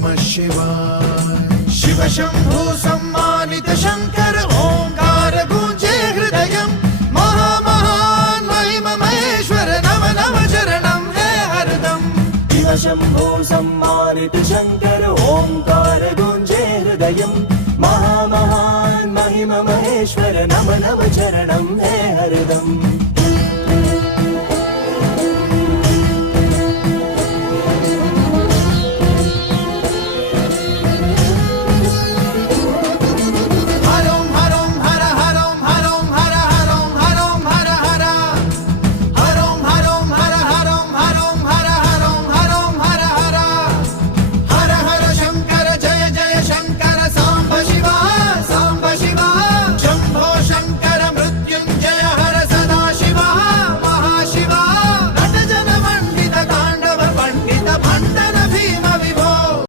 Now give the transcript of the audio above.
नमः शिवाय। शिव शंभु सम्मानित शंकर ओंकार गूंजे हृदयम् महामहान महिमा महेश्वर नम नम चरणं है हरदम। शिव शंभु सम्मानित शंकर ओंकार गूंजे हृदयम् महामहान महिमा महेश्वर नम नम चरणं है हरदम।